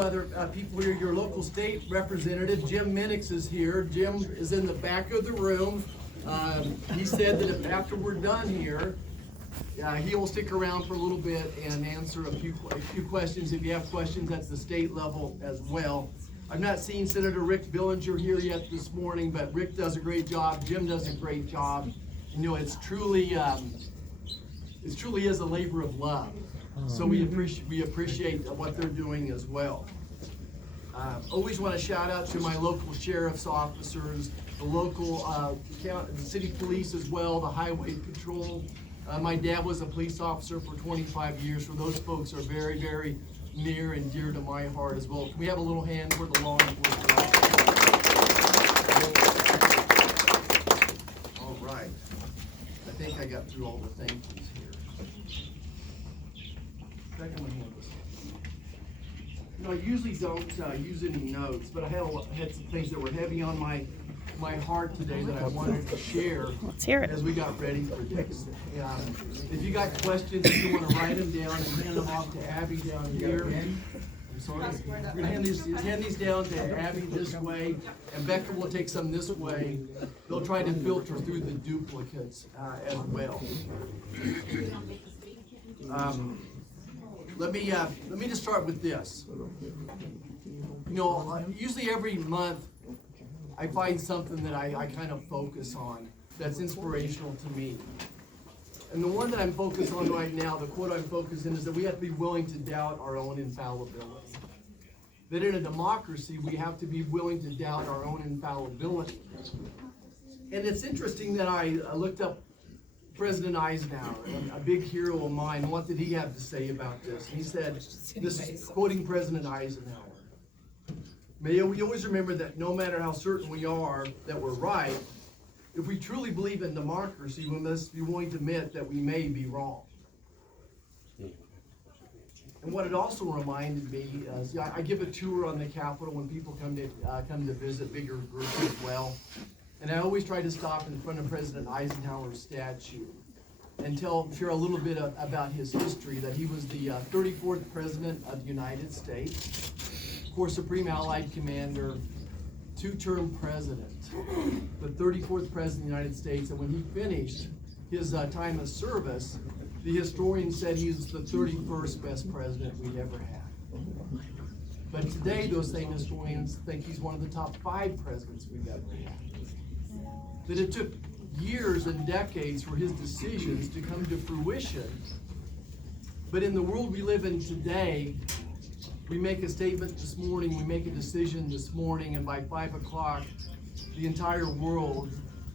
other people here. Your local state representative, Jim Minix, is here. Jim is in the back of the room. He said that if after we're done here, he will stick around for a little bit and answer a few questions. If you have questions at the state level as well. I've not seen Senator Rick Billinger here yet this morning, but Rick does a great job. Jim does a great job. You know, it truly is a labor of love. So we appreciate what they're doing as well. Always want to shout out to my local sheriff's officers, the local the city police as well, the highway patrol. My dad was a police officer for 25 years, so those folks are very, very near and dear to my heart as well. Can we have a little hand for the law enforcement officers? All right. I think I got through all the thank yous here. Second one, you know, I usually don't use any notes, but I had some things that were heavy on my heart today that I wanted to share. Let's hear it. As we got ready for this. If you got questions, if you want to write them down and hand them off to Abby down here. I'm sorry. We're going to hand these down to Abby this way, and Becca will take some this way. They'll try to filter through the duplicates as well. Let me just start with this. You know, usually every month I find something that I kind of focus on that's inspirational to me. And the one that I'm focused on right now, the quote I'm focused in, is that we have to be willing to doubt our own infallibility. That in a democracy, we have to be willing to doubt our own infallibility. And it's interesting that I looked up President Eisenhower, a big hero of mine. What did he have to say about this? And he said, this is quoting President Eisenhower. May we always remember that no matter how certain we are that we're right, if we truly believe in democracy, we must be willing to admit that we may be wrong. And what it also reminded me is, I give a tour on the Capitol when people come to visit, bigger groups as well. And I always try to stop in front of President Eisenhower's statue and share a little bit about his history, that he was the 34th President of the United States. Of course, Supreme Allied Commander, two-term president, the 34th President of the United States, and when he finished his time of service, the historian said he was the 31st best president we'd ever had. But today, those same historians think he's one of the top 5 presidents we've ever had. That it took years and decades for his decisions to come to fruition, but in the world we live in today, we make a statement this morning, we make a decision this morning, and by 5 o'clock, the entire world,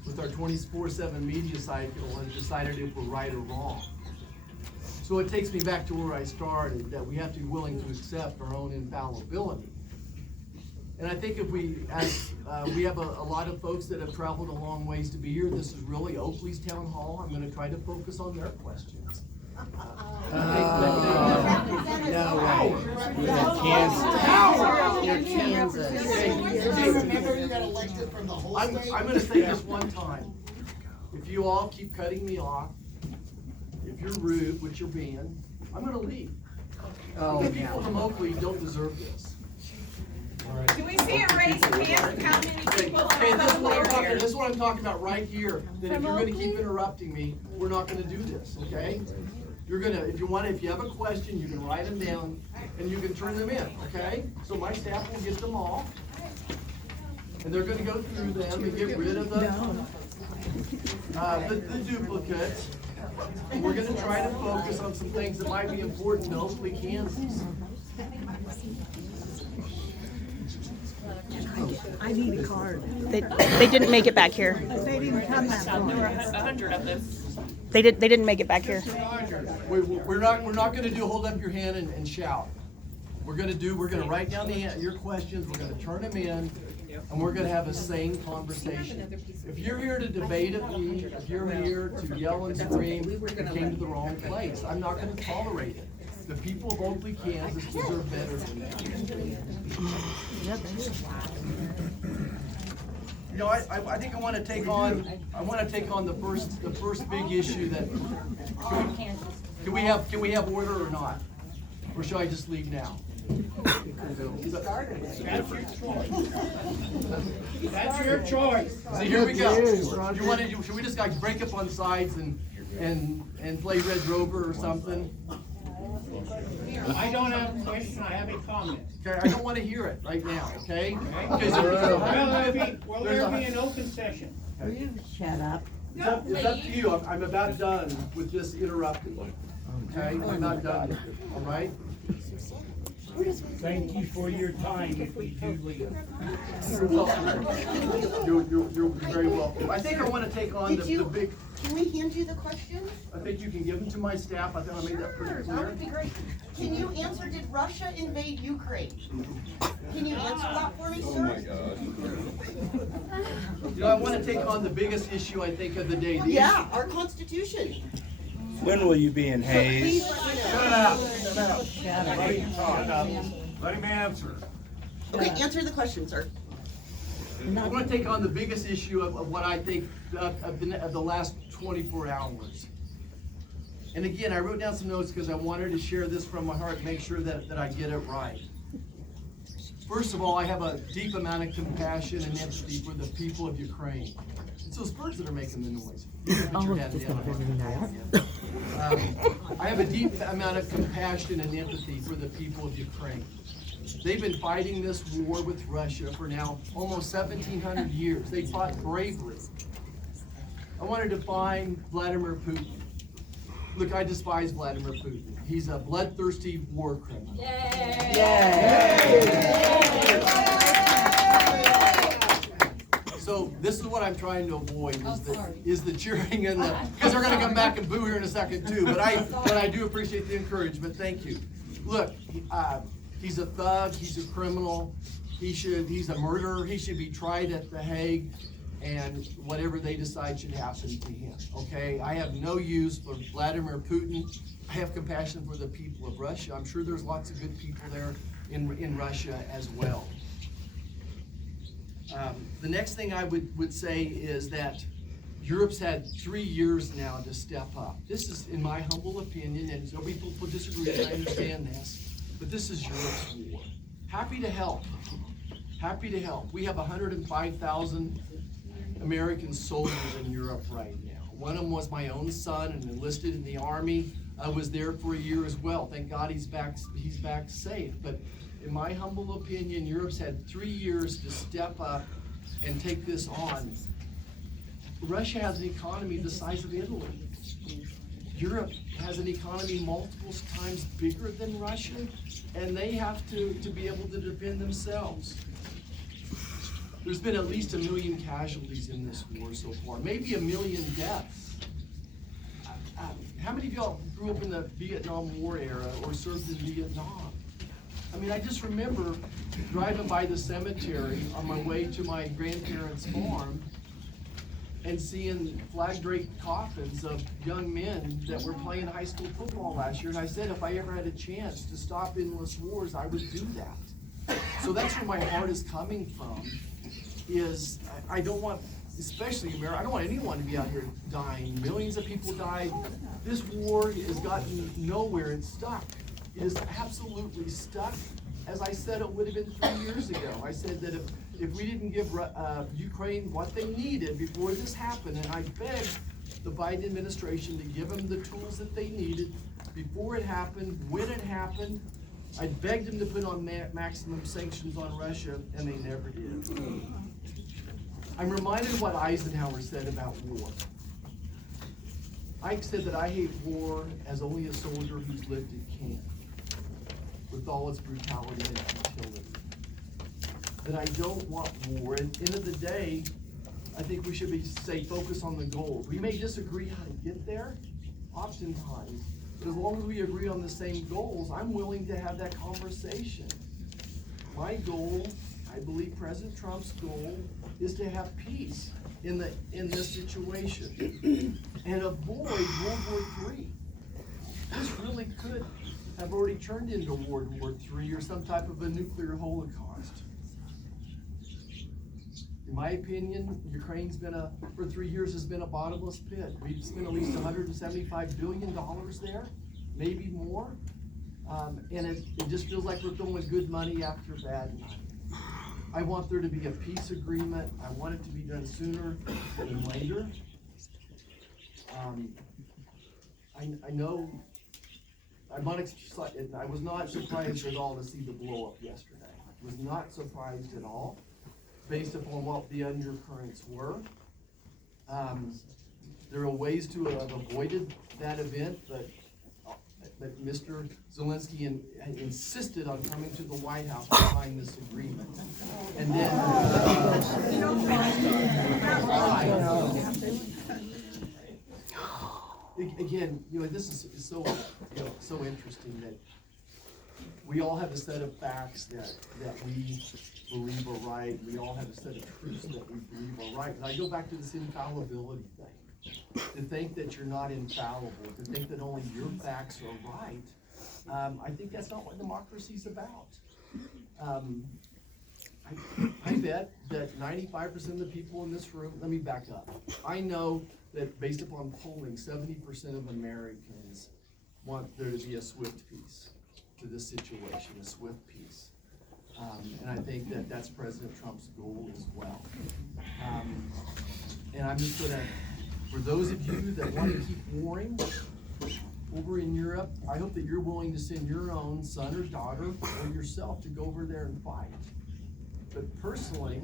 with our 24/7 media cycle, has decided if we're right or wrong. So it takes me back to where I started, that we have to be willing to accept our own infallibility. And I think if we have a lot of folks that have traveled a long ways to be here. This is really Oakley's town hall. I'm going to try to focus on their questions. No way. You're Kansas. Remember you got elected from the whole state? I'm going to say this one time. If you all keep cutting me off, if you're rude, which you're being, I'm going to leave. The people from Oakley don't deserve this. Can we see a raised hand? How many people are Okay, this here? is what I'm talking about right here. That if you're going to keep interrupting me, we're not going to do this. Okay? You're gonna, if you have a question, you can write them down and you can turn them in. Okay? So my staff will get them all, and they're going to go through them and get rid of the duplicates. And we're going to try to focus on some things that might be important to Oakley, Kansas. I need a card. They didn't make it back here. They didn't come that far. 100 of them. They didn't make it back here. We're not going to do hold up your hand and shout. We're going to write down your questions. We're going to turn them in, and we're going to have a sane conversation. If you're here to debate at me, if you're here to yell and scream, you came to the wrong place. I'm not going to tolerate it. The people of Oakley, Kansas deserve better than that. You know, I think I want to take on the first big issue that can we have order or not? Or should I just leave now? started it. That's your choice. See, here we go. Should we just like break up on sides and play Red Rover or something? I don't have a question, I have a comment. Okay, I don't want to hear it right now, okay? Because Will there be an open session? Will you shut up? it's up to you. I'm about done with this interrupting. Okay, I'm not done with it, all right? Thank you for your time if we do leave. You're welcome. You're very welcome. I think I want to take on the big, Can we hand you the questions? I think you can give them to my staff. I think I made that pretty That clear. would be great. Can you answer, did Russia invade Ukraine? Can you answer that for me, sir? You know, I want to take on the biggest issue, I think, of the day. The Yeah, our Constitution. When will you be in So Hayes? please let me know. Let him answer. Okay, answer the question, sir. I want to take on the biggest issue of what I think of the last 24 hours. And again, I wrote down some notes because I wanted to share this from my heart, make sure that I get it right. First of all, I have a deep amount of compassion and empathy for the people of Ukraine. It's those birds that are making the noise. I have a deep amount of compassion and empathy for the people of Ukraine. They've been fighting this war with Russia for now almost 1,700 years. They fought bravely. I want to define Vladimir Putin. Look, I despise Vladimir Putin. He's a bloodthirsty war criminal. So this is what I'm trying to avoid is the cheering and the, because they're going to come back and boo here in a second too. But I do appreciate the encouragement. Thank you. Look, he's a thug. He's a criminal. He's a murderer. He should be tried at The Hague, and whatever they decide should happen to him. Okay, I have no use for Vladimir Putin. I have compassion for the people of Russia. I'm sure there's lots of good people there in Russia as well. The next thing I would say is that Europe's had 3 years now to step up. This is, in my humble opinion, and some people will disagree, and I understand this, but this is Europe's war. Happy to help. Happy to help. We have 105,000 American soldiers in Europe right now. One of them was my own son and enlisted in the Army. I was there for a year as well. Thank God he's back safe. But in my humble opinion, Europe's had 3 years to step up and take this on. Russia has an economy the size of Italy. Europe has an economy multiple times bigger than Russia, and they have to be able to defend themselves. There's been at least 1 million casualties in this war so far, maybe 1 million deaths. How many of y'all grew up in the Vietnam War era or served in Vietnam? I mean, I just remember driving by the cemetery on my way to my grandparents' farm and seeing flag-draped coffins of young men that were playing high school football last year. And I said if I ever had a chance to stop endless wars, I would do that. So that's where my heart is coming from, is I don't want, especially America, I don't want anyone to be out here dying. Millions of people died. This war has gotten nowhere. It's stuck. It is absolutely stuck. As I said, it would have been 3 years ago. I said that if we didn't give Ukraine what they needed before this happened, and I begged the Biden administration to give them the tools that they needed before it happened, when it happened. I begged them to put on maximum sanctions on Russia, and they never did. I'm reminded of what Eisenhower said about war. Ike said that I hate war as only a soldier who's lived it can, with all its brutality and futility. That I don't want war. At the end of the day, I think we should say focus on the goals. We may disagree how to get there, oftentimes, but as long as we agree on the same goals, I'm willing to have that conversation. My goal, I believe President Trump's goal, is to have peace in this situation and avoid World War III. This really could have already turned into World War III or some type of a nuclear holocaust. In my opinion, Ukraine's been for 3 years has been a bottomless pit. We've spent at least $175 billion there, maybe more. And it just feels like we're throwing good money after bad money. I want there to be a peace agreement. I want it to be done sooner than later. I know, I was not surprised at all to see the blow up yesterday. I was not surprised at all, based upon what the undercurrents were. There are ways to have avoided that event, but Mr. Zelensky insisted on coming to the White House to sign this agreement. And then, again, this is so, so interesting that we all have a set of facts that we believe are right. We all have a set of truths that we believe are right. And I go back to this infallibility thing. To think that you're not infallible, to think that only your facts are right, I think that's not what democracy's about. I bet that 95% of the people in this room, let me back up. I know that based upon polling, 70% of Americans want there to be a swift peace to this situation, a swift peace. And I think that that's President Trump's goal as well. And I'm just gonna, for those of you that want to keep warring over in Europe, I hope that you're willing to send your own son or daughter or yourself to go over there and fight. But personally,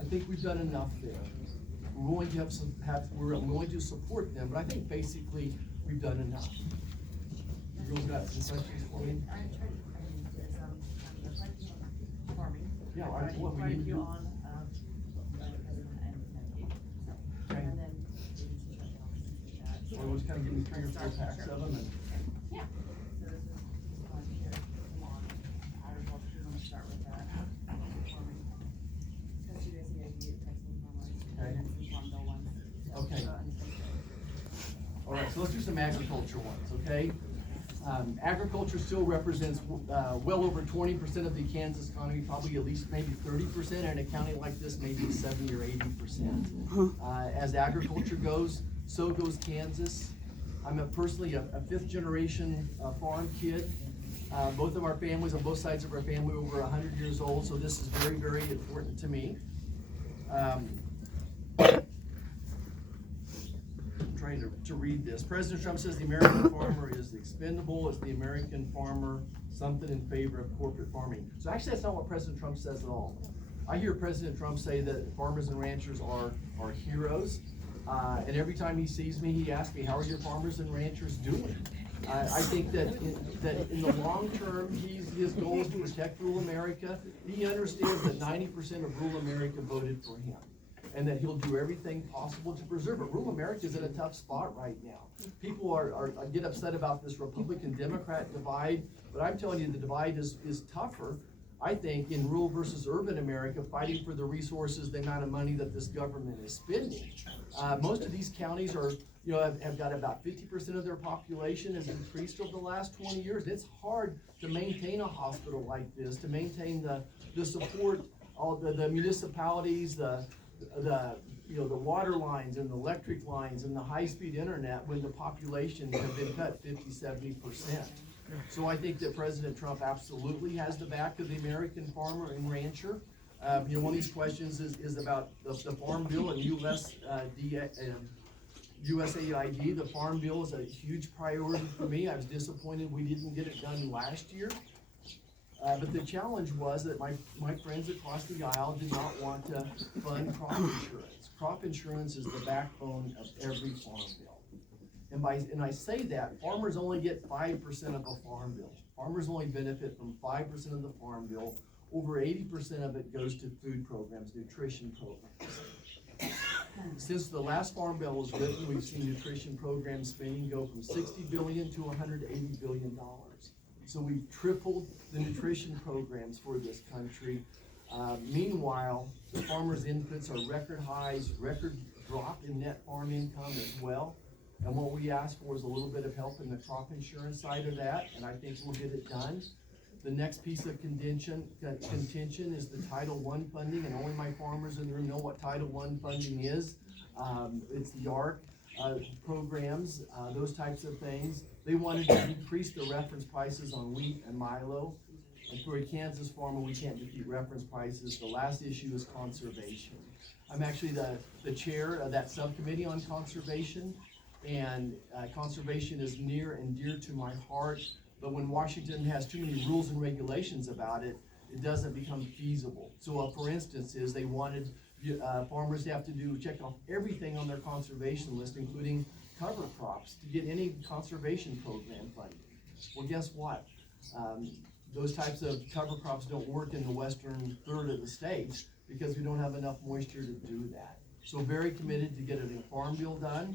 I think we've done enough there. We're willing to we're willing to support them, but I think basically we've done enough. You girls got some questions for me? Yeah, what we need to do. Okay. So it was kind of give me 3 or 4 packs of them and. Yeah. Okay. All right, so let's do some agriculture ones, okay? Agriculture still represents well over 20% of the Kansas economy, probably at least maybe 30%, and in a county like this, maybe 70 or 80%. As agriculture goes, so goes Kansas. I'm personally a 5th generation farm kid. Both of our families, on both sides of our family, over 100 years old, so this is very, very important to me. Trying to read this. President Trump says the American farmer is expendable. It's the American farmer, something in favor of corporate farming. So actually that's not what President Trump says at all. I hear President Trump say that farmers and ranchers are heroes. And every time he sees me, he asks me, how are your farmers and ranchers doing? I think that in the long term, his goal is to protect rural America. He understands that 90% of rural America voted for him, and that he'll do everything possible to preserve it. Rural America is in a tough spot right now. People get upset about this Republican-Democrat divide, but I'm telling you the divide is tougher, I think, in rural versus urban America, fighting for the resources, the amount of money that this government is spending. Most of these counties are, have got about 50% of their population has increased over the last 20 years. It's hard to maintain a hospital like this, to maintain the support, all the municipalities, the water lines and the electric lines and the high-speed internet when the population have been cut 50-70%. So I think that President Trump absolutely has the back of the American farmer and rancher. One of these questions is about the Farm Bill and USAID. The Farm Bill is a huge priority for me. I was disappointed we didn't get it done last year. But the challenge was that my friends across the aisle did not want to fund crop insurance. Crop insurance is the backbone of every farm bill. And I say that, farmers only get 5% of a farm bill. Farmers only benefit from 5% of the farm bill. Over 80% of it goes to food programs, nutrition programs. Since the last farm bill was written, we've seen nutrition program spending go from $60 billion to $180 billion. So we've tripled the nutrition programs for this country. Meanwhile, the farmers' inputs are record highs, record drop in net farm income as well. And what we ask for is a little bit of help in the crop insurance side of that, and I think we'll get it done. The next piece of contention is the Title I funding, and only my farmers in the room know what Title I funding is. It's the ARC programs, those types of things. They wanted to decrease the reference prices on wheat and milo. And for a Kansas farmer, we can't defeat reference prices. The last issue is conservation. I'm actually the chair of that subcommittee on conservation, and conservation is near and dear to my heart. But when Washington has too many rules and regulations about it, it doesn't become feasible. So for instance, they wanted farmers to have to check off everything on their conservation list, including cover crops, to get any conservation program funding. Well, guess what? Those types of cover crops don't work in the western third of the state because we don't have enough moisture to do that. So very committed to get a farm bill done.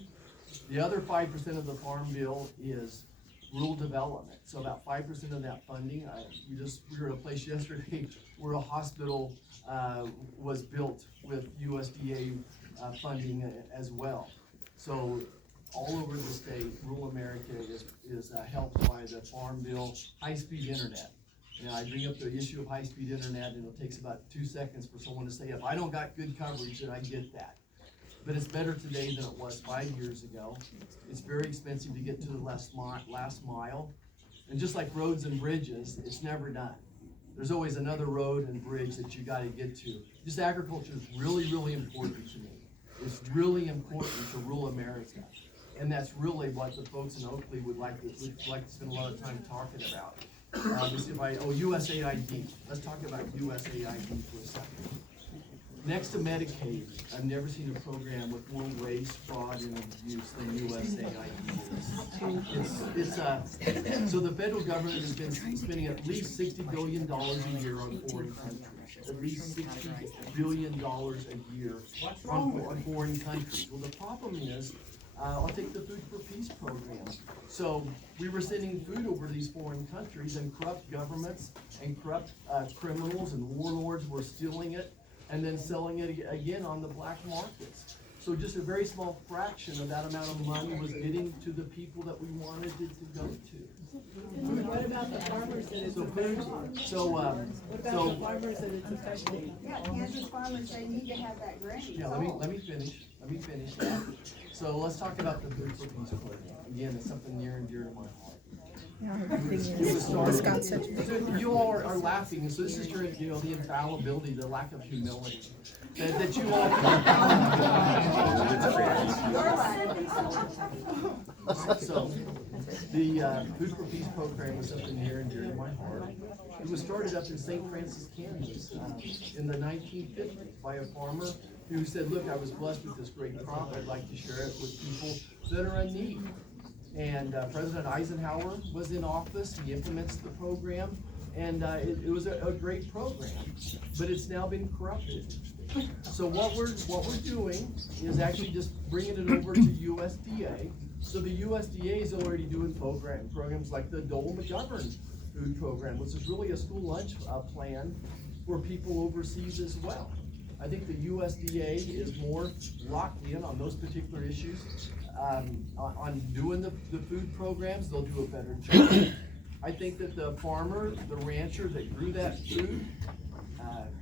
The other 5% of the farm bill is rural development. So about 5% of that funding, we were at a place yesterday where a hospital was built with USDA funding as well. So all over the state, rural America is helped by the farm bill, high-speed internet. Now, I bring up the issue of high-speed internet, and it takes about 2 seconds for someone to say, if I don't got good coverage, then I get that. But it's better today than it was 5 years ago. It's very expensive to get to the last mile. And just like roads and bridges, it's never done. There's always another road and bridge that you gotta get to. Just agriculture is really, really important to me. It's really important to rural America. And that's really what the folks in Oakley would like to spend a lot of time talking about. USAID. Let's talk about USAID for a second. Next to Medicaid, I've never seen a program with more waste, fraud, and abuse than USAID. So the federal government has been spending at least $60 billion a year on foreign countries. At least $60 billion a year on foreign countries. Well, the problem is, I'll take the Food for Peace program. So we were sending food over to these foreign countries, and corrupt governments and corrupt criminals and warlords were stealing it and then selling it again on the black markets. So just a very small fraction of that amount of money was getting to the people that we wanted it to go to. What about the farmers that it's affecting? What about the farmers that it's affecting? Yeah, Kansas farmers, they need to have that grant. Yeah, let me finish that. So let's talk about the Food for Peace program. Again, it's something near and dear to my heart. You all are laughing, so this is your, the infallibility, the lack of humility. That you all. So, the Food for Peace program is something near and dear to my heart. It was started up in St. Francis, Kansas, in the 1950s by a farmer who said, look, I was blessed with this great crop, I'd like to share it with people that are in need. And President Eisenhower was in office, he implements the program, and it was a great program, but it's now been corrupted. So what we're doing is actually just bringing it over to USDA. So the USDA is already doing programs like the Dole McGovern food program, which is really a school lunch plan for people overseas as well. I think the USDA is more locked in on those particular issues. On doing the food programs, they'll do a better job. I think that the farmer, the rancher that grew that food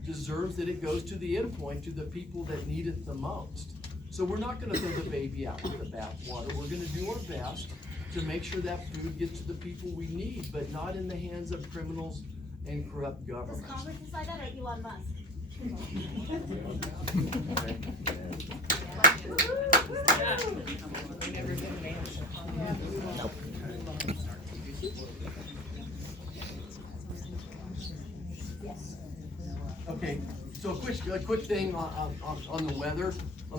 deserves that it goes to the end point, to the people that need it the most. So we're not gonna throw the baby out with the bathwater. We're gonna do our best to make sure that food gets to the people we need, but not in the hands of criminals and corrupt governments. Does Congress decide that, or Elon Musk? Okay, so a quick thing on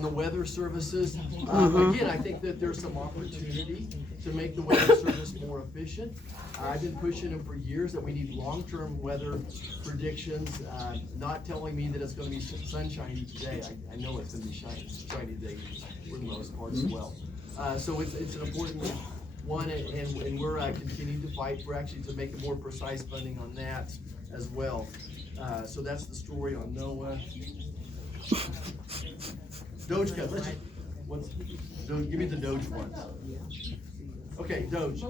the weather services. Again, I think that there's some opportunity to make the weather service more efficient. I've been pushing them for years that we need long-term weather predictions, not telling me that it's going to be sunshiny today. I know it's going to be shiny today for the most part as well. So it's an important one, and we're continuing to fight for actually to make a more precise funding on that as well. So that's the story on NOAA. Doge cut. Give me the Doge one. Okay, Doge.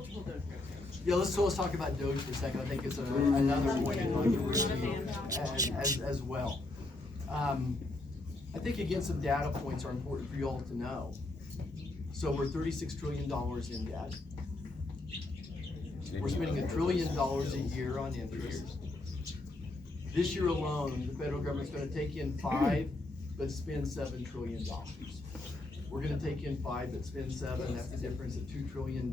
Yeah, let's talk about Doge for a second. I think it's another point in controversy as well. I think again some data points are important for you all to know. So we're $36 trillion in debt. We're spending $1 trillion a year on interest. This year alone, the federal government's gonna take in 5, but spend $7 trillion. We're gonna take in 5, but spend 7, that's a difference of $2 trillion.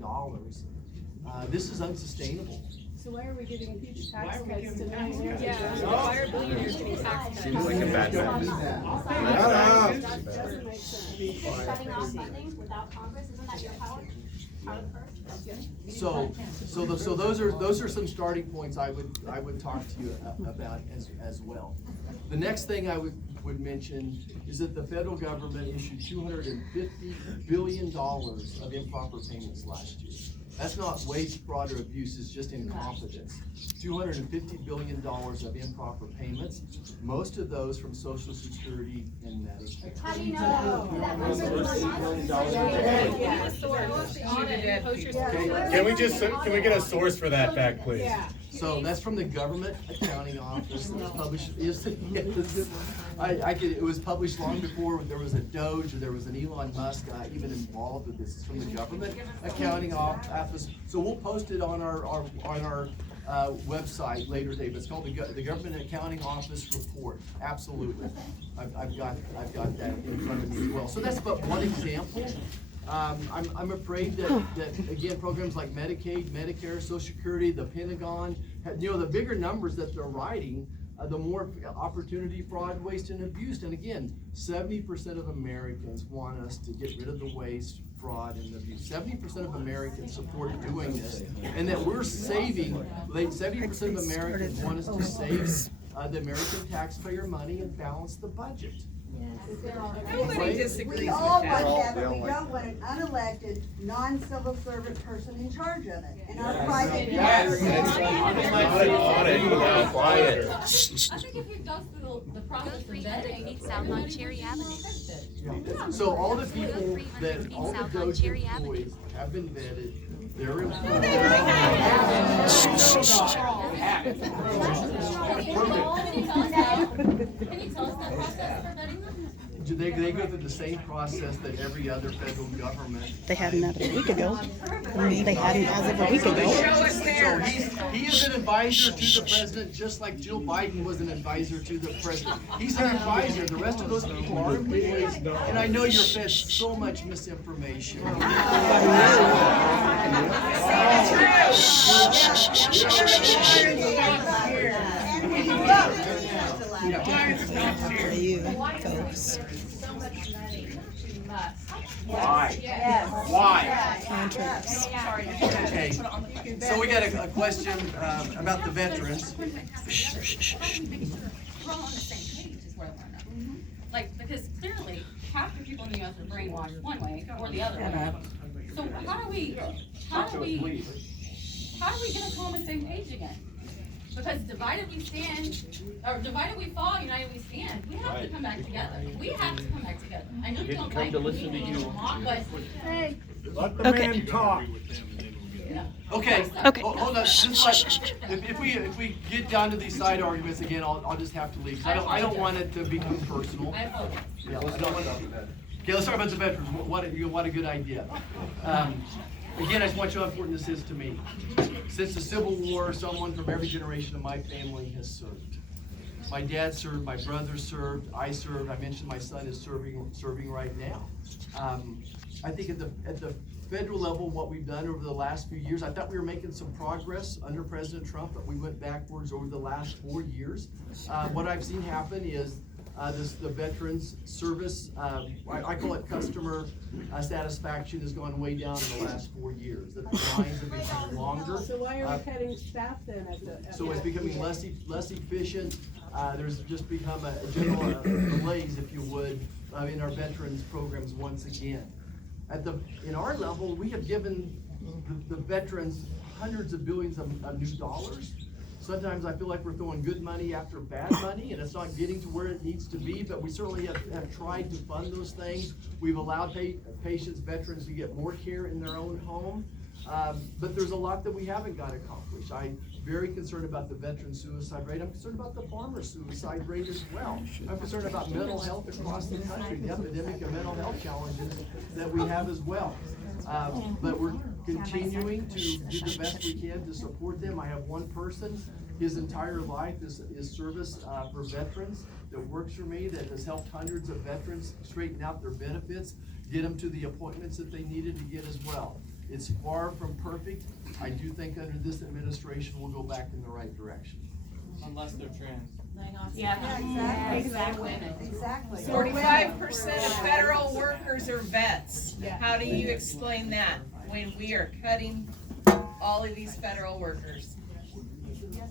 This is unsustainable. So why are we giving people tax Why are we cuts giving tonight? tax cuts? Yeah, why are billionaires getting tax cuts? Seems like a bad method. That doesn't make sense. Shutting off funding without Congress, isn't that your power? Power of purse? So those are some starting points I would talk to you about as well. The next thing I would mention is that the federal government issued $250 billion of improper payments last year. That's not wage fraud or abuse, it's just incompetence. $250 billion of improper payments, most of those from Social Security and Medicare. How do you know that Can we get a source for that fact, please? So that's from the government accounting office. It was published. It was published long before there was a Doge or there was an Elon Musk even involved with this. It's from the government accounting office. So we'll post it on our website later today. But it's called the Government Accounting Office Report. Absolutely, I've got that in front of me as well. So that's but one example. I'm afraid that again, programs like Medicaid, Medicare, Social Security, the Pentagon, the bigger numbers that they're writing, the more opportunity, fraud, waste, and abuse. And again, 70% of Americans want us to get rid of the waste, fraud, and abuse. 70% of Americans support doing this, and that we're saving, 70% of Americans want us to save the American taxpayer money and balance the budget. Nobody disagrees We with all that. want that, but we don't want an unelected, non-civil servant person in charge of it. And our private. Quiet. I think if you go through the process of vetting, South on Cherry Avenue. So all the people that, all the Doge employees have been vetted, they're Can you tell us that process for vetting them? They go through the same process that every other federal government. They hadn't as of a week ago. They hadn't as of a week ago. So he is an advisor to the president, just like Jill Biden was an advisor to the president. He's an advisor. The rest of those people are employees, and I know you're fed so much misinformation. For you folks. Why? Yes. Why? Contracts. Okay, so we got a question about the veterans. We're all on the same page is what I wanna know. Like, because clearly, half the people in the US are brainwashed one way or the other way. So how do we get us all on the same page again? Because divided we stand, or divided we fall, united we stand. We have to come back together. We have to come back together. I know you don't like me, but Let the man talk. Okay. Okay. Hold on. Just if we get down to these side arguments again, I'll just have to leave. 'Cause I don't want it to become personal. I apologize. Yeah, I don't want to. Okay, let's talk about the veterans. What a good idea. Again, I just want you to know how important this is to me. Since the Civil War, someone from every generation of my family has served. My dad served, my brother served, I served. I mentioned my son is serving right now. I think at the federal level, what we've done over the last few years, I thought we were making some progress under President Trump, but we went backwards over the last 4 years. What I've seen happen is the veterans service, I call it customer satisfaction has gone way down in the last 4 years. The lines have become longer. So why are we cutting staff then at the? So it's becoming less efficient. There's just become a general malaise, if you would, in our veterans programs once again. In our level, we have given the veterans hundreds of billions of new dollars. Sometimes I feel like we're throwing good money after bad money, and it's not getting to where it needs to be, but we certainly have tried to fund those things. We've allowed patients, veterans, to get more care in their own home. But there's a lot that we haven't got accomplished. I'm very concerned about the veteran suicide rate. I'm concerned about the farmer suicide rate as well. I'm concerned about mental health across the country, the epidemic of mental health challenges that we have as well. But we're continuing to do the best we can to support them. I have one person, his entire life is service for veterans that works for me, that has helped hundreds of veterans straighten out their benefits, get them to the appointments that they needed to get as well. It's far from perfect. I do think under this administration, we'll go back in the right direction. Unless they're trans. Yeah, exactly. 45% of federal workers are vets. How do you explain that when we are cutting all of these federal workers?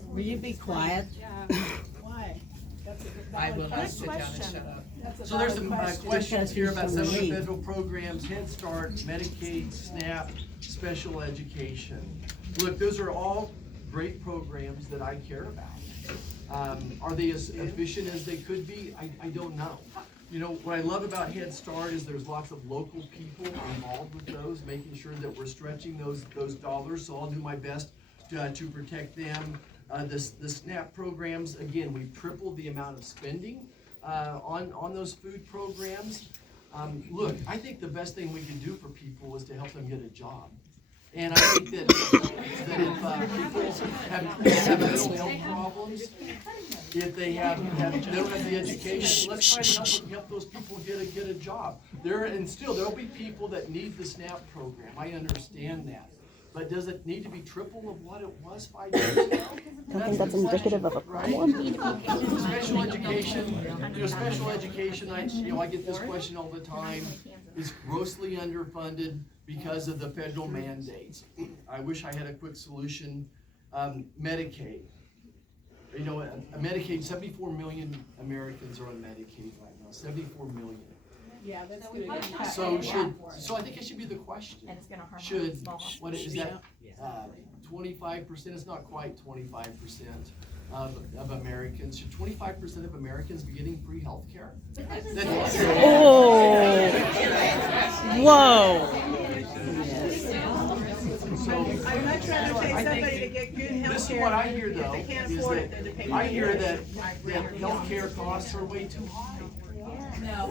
Will you be quiet? Why? That's a I will valid not question. sit down and shut up. That's a So there's valid some questions here about some of the Read. federal programs, Head Start, Medicaid, SNAP, special education. Look, those are all great programs that I care about. Are they as efficient as they could be? I don't know. You know, what I love about Head Start is there's lots of local people involved with those, making sure that we're stretching those dollars, so I'll do my best to protect them. The SNAP programs, again, we've tripled the amount of spending on those food programs. Look, I think the best thing we can do for people is to help them get a job. And I think that if people have mental health problems, if they don't have the education, let's try to help those people get a job. There'll be people that need the SNAP program. I understand that. But does it need to be triple of what it was 5 years ago? I think that's indicative of a problem. Special education, I get this question all the time, is grossly underfunded because of the federal mandates. I wish I had a quick solution. Medicaid. You know, Medicaid, 74 million Americans are on Medicaid right now, 74 million. Yeah, that's good. So I think it should be the question. What is that, 25%, it's not quite 25% of Americans. Should 25% of Americans be getting free health care? Oh, whoa. I'm not trying to pay somebody to get good health care. This is what I hear though, If they can't is afford it, then they that pay I for hear it. that healthcare costs are way too high. No.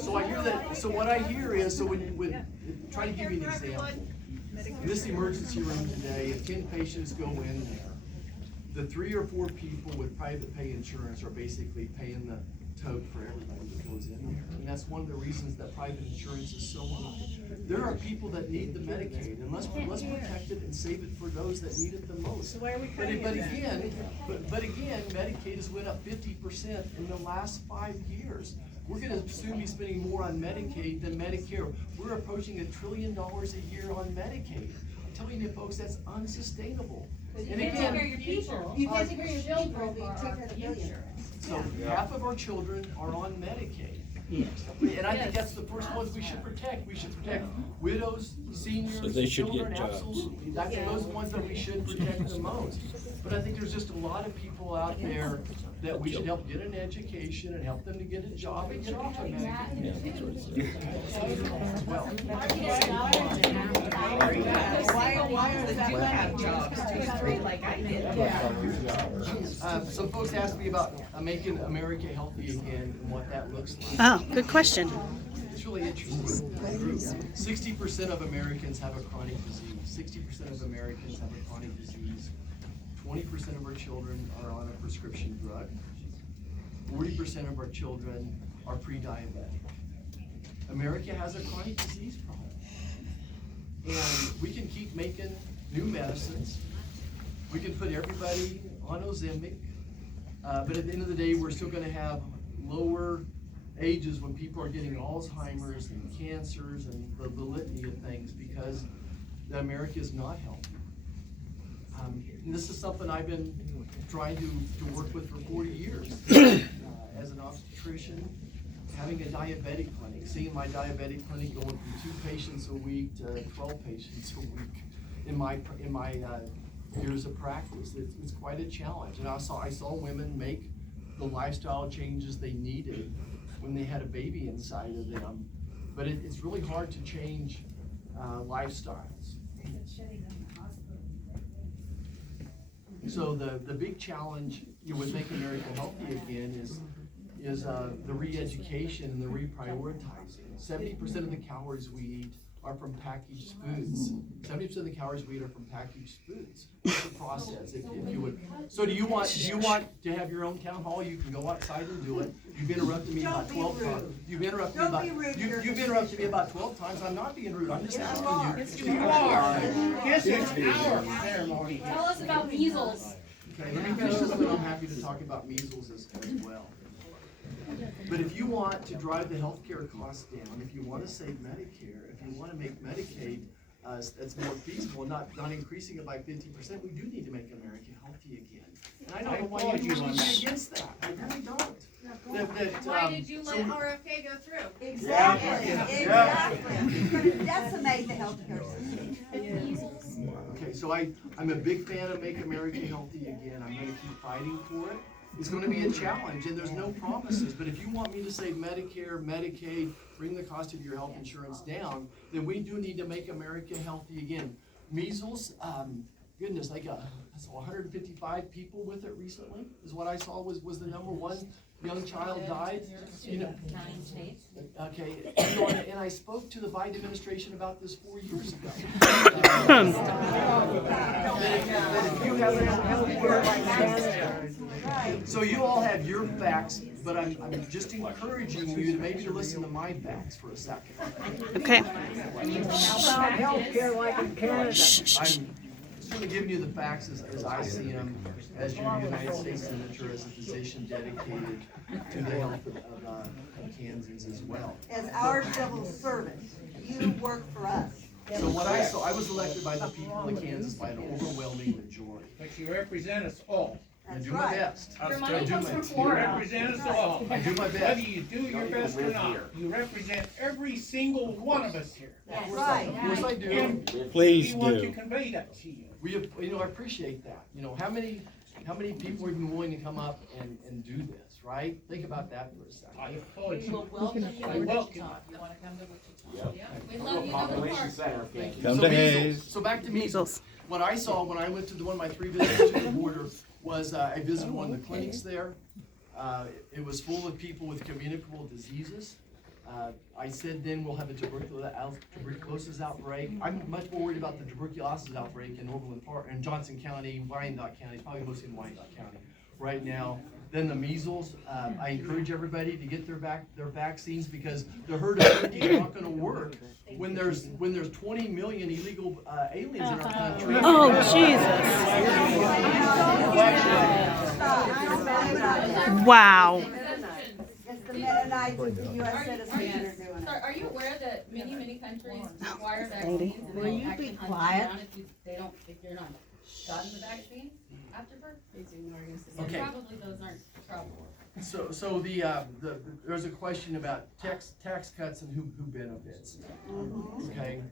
So I hear that, so what I hear is, so when try to give you an example. In this emergency room today, if 10 patients go in there, the 3 or 4 people with private pay insurance are basically paying the tote for everybody that goes in there. And that's one of the reasons that private insurance is so high. There are people that need the Medicaid, and let's protect it and save it for those that need it the most. So why are we But cutting it then? but again, Medicaid has went up 50% in the last 5 years. We're gonna soon be spending more on Medicaid than Medicare. We're approaching $1 trillion a year on Medicaid. I'm telling you folks, that's unsustainable. And again, You can't take care of your people, but you take care of the billionaires. so half of our children are on Medicaid. And I think that's the first ones we should protect. We should protect widows, seniors, So they should get children, jobs. absolutely. That's those ones that we should protect the most. But I think there's just a lot of people out there that we should help get an education and help them to get a job and get off of Medicaid. As well. Why are they doing have jobs, 2 and 3 like I did? Some folks asked me about making America healthy again and what that looks like. Oh, good question. It's really interesting. 60% of Americans have a chronic disease. 60% of Americans have a chronic disease. 20% of our children are on a prescription drug. 40% of our children are pre-diabetic. America has a chronic disease problem. And we can keep making new medicines. We can put everybody on Ozempic. But at the end of the day, we're still gonna have lower ages when people are getting Alzheimer's and cancers and the litany of things because America is not healthy. And this is something I've been trying to work with for 40 years. As an obstetrician, having a diabetic clinic, seeing my diabetic clinic going from 2 patients a week to 12 patients a week in my years of practice. It's quite a challenge. And I saw women make the lifestyle changes they needed when they had a baby inside of them. But it's really hard to change lifestyles. So the big challenge with making America healthy again is the re-education and the reprioritizing. 70% of the calories we eat are from packaged foods. 70% of the calories we eat are from packaged foods. It's a process, if you would. So do you want to have your own town hall? You can go outside and do it. You've interrupted me about 12 times. You've interrupted me about 12 times. I'm not being rude. I'm just asking you. You are. Yes, it's our ceremony. Tell us about measles. Okay, let me finish this, but I'm happy to talk about measles as well. But if you want to drive the healthcare costs down, if you want to save Medicare, if you want to make Medicaid that's more feasible, not increasing it by 50%, we do need to make America healthy again. And I don't know why you're against that. I really don't. Why did you let RFK go through? Exactly, exactly. You're gonna decimate the healthcare system. Okay, so I'm a big fan of Make America Healthy Again. I'm gonna keep fighting for it. It's gonna be a challenge, and there's no promises, but if you want me to save Medicare, Medicaid, bring the cost of your health insurance down, then we do need to make America healthy again. Measles, goodness, I saw 155 people with it recently, is what I saw was the number. One young child died. You know, okay, you know, and I spoke to the Biden administration about this 4 years ago. So you all have your facts, but I'm just encouraging you to maybe to listen to my facts for a second. Okay. How about healthcare like in Canada? I'm just going to give you the facts as I see them, as your United States Senator, as a physician dedicated to the health of Kansans as well. As our civil servant, you work for us. So what I saw, I was elected by the people of Kansas by an overwhelming majority. But you represent us all. I do my best. Your I money do comes my from You Florida. represent us all. I do my Whether best. you do your best or not, you represent every single one of us here. That's right. Of course I do. And Please we want to do. convey that to you. I appreciate that. You know, how many people have been willing to come up and do this, right? Think about that for a second. I applaud you. Welcome you I to welcome you. Wichita. You wanna come to Wichita? We love you, Governor Park. Come So to measles. Hayes. So back to measles. Measles. What I saw when I went to one of my 3 visits to the border was I visited one of the clinics there. It was full of people with communicable diseases. I said then we'll have a tuberculosis outbreak. I'm much more worried about the tuberculosis outbreak in Overland Park and Johnson County, Wyandotte County, probably mostly in Wyandotte County right now. Then the measles. I encourage everybody to get their vaccines because the herd immunity is not going to work when there's 20 million illegal aliens in our country. Oh, Jesus. Wow. It's the Mennonites and the US citizens that are doing it. Sir, are you aware that many countries require vaccines? and Will they you actually be hunt you quiet? down if you're not gotten the vaccine after birth? So Okay. probably those aren't trouble. So there's a question about tax cuts and who benefits. Okay,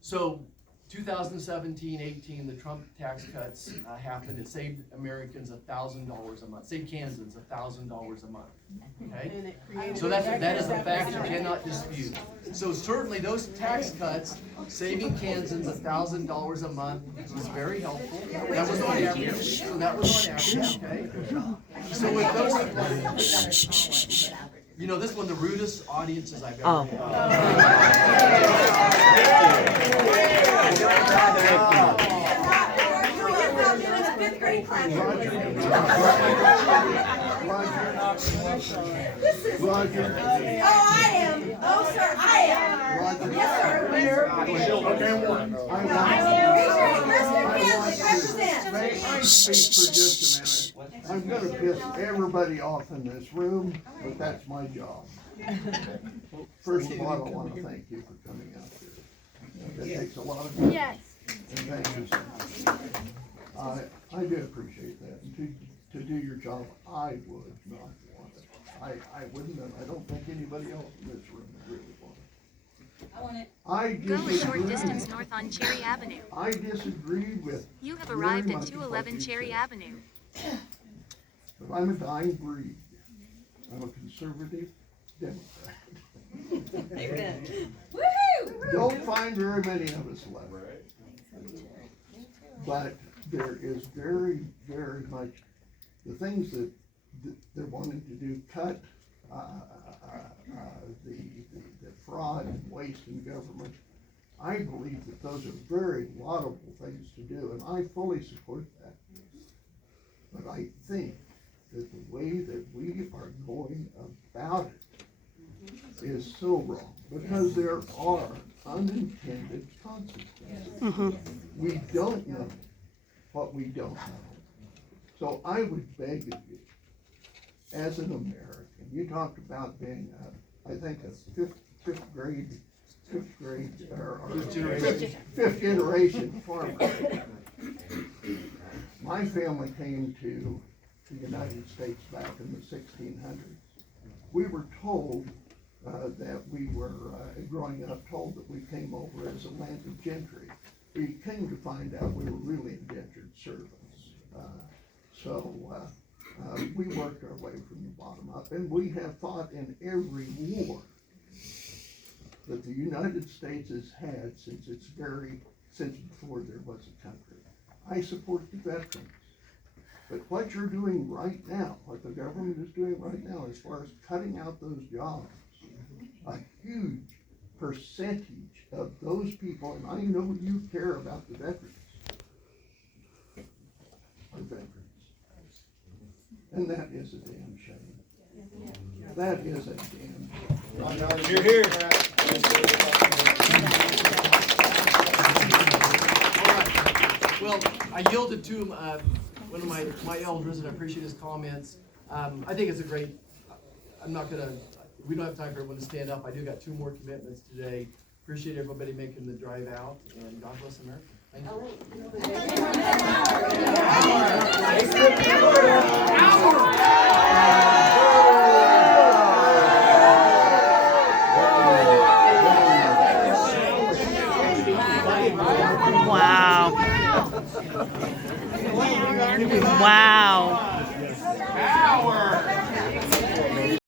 so 2017-18, the Trump tax cuts happened. It saved Americans $1,000 a month. Saved Kansans $1,000 a month. Okay, so that is a fact you cannot dispute. So certainly those tax cuts saving Kansans $1,000 a month was very helpful. That was on average. So that was on average. Okay. So with those, you know, this is one of the rudest audiences I've ever had. Oh, I am. Oh, sir, I am. Yes, sir. May I speak for just a minute? I'm gonna piss everybody off in this room, but that's my job. First of all, I wanna thank you for coming out here. It takes a lot of time. Yes. And thank you so much. I do appreciate that. And to do your job, I would not want it. I wouldn't, and I don't think anybody else in this room would really want it. I want it. I Go a short disagree. distance north on Cherry Avenue. I disagree with. You have very arrived at much of what 211 you Cherry said. Avenue. But I'm a dying breed. I'm a conservative Democrat. Woohoo! Don't find very many of us left. But there is very, very much, the things that they're wanting to do, cut the fraud and waste in government. I believe that those are very laudable things to do, and I fully support that. But I think that the way that we are going about it is so wrong, because there are unintended consequences. We don't know what we don't know. So I would beg of you, as an American, you talked about being, I think, a fifth generation farmer. My family came to the United States back in the 1600s. We were told that we were, growing up, told that we came over as a landed gentry. We came to find out we were really indentured servants. We worked our way from the bottom up, and we have fought in every war that the United States has had since before there was a country. I support the veterans. But what you're doing right now, what the government is doing right now, as far as cutting out those jobs, a huge percentage of those people, and I know you care about the veterans, are veterans. And that is a damn shame. That is a damn shame. You're here. All right. Well, I yielded to one of my elders, and I appreciate his comments. I think it's a great, we don't have time for everyone to stand up. I do got 2 more commitments today. Appreciate everybody making the drive out, and God bless America. Thank you.